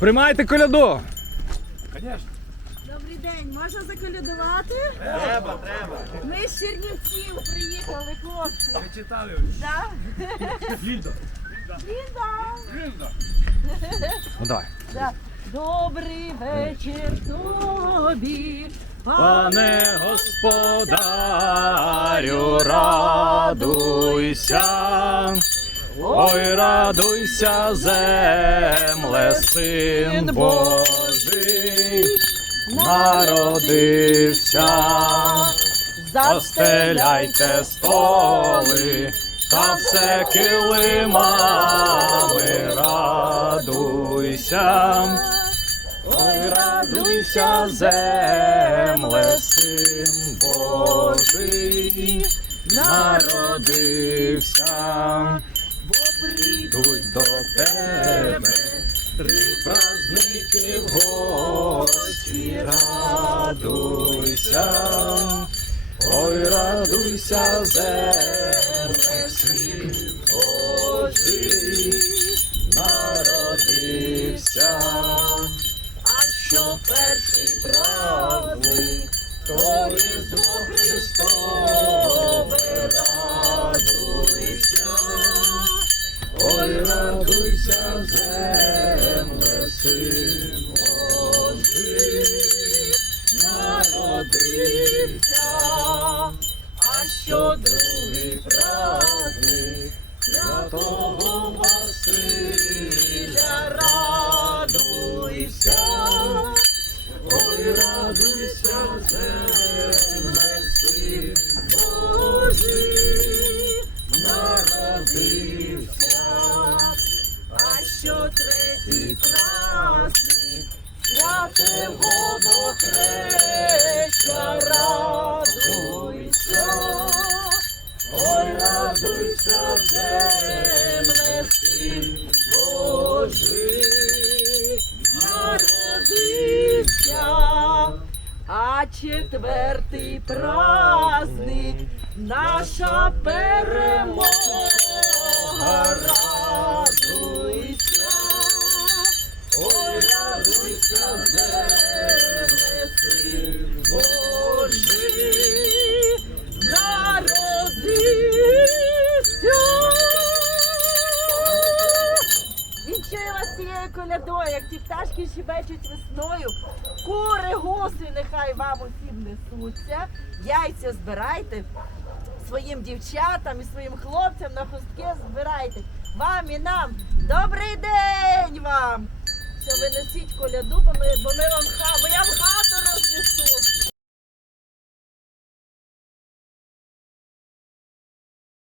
Приймайте коляду. Добрий день, можна заколядувати? Треба, треба. Ми з Чернівців приїхали, хлопці. Ви читали? Да? Лінда. Лінда. Ну давай. Да. Добрий вечір тобі, Пане господарю, радуйся, ой, радуйся, земле, син Божий, народився, застеляйте столи, та все килимами, радуйся. Ой, радуйся, земле, син Божий, народився, бо прийдуть до тебе три праздники в гості, радуйся, ой, радуйся, земле, син Божий, народився. А що перший праздник, то Різдво Христове, земле, третій праздник, святе водохреща, радуйся, ой, радуйся, земле, син Божий, а четвертий праздник, наша перемога, Колядою, як ці пташки щебечуть весною. Кури, гуси, нехай вам усім несуться. Яйця збирайте своїм дівчатам і своїм хлопцям на хустки збирайте. Вам і нам добрий день вам! Що ви несіть коляду, бо ми, бо ми вам ха, бо я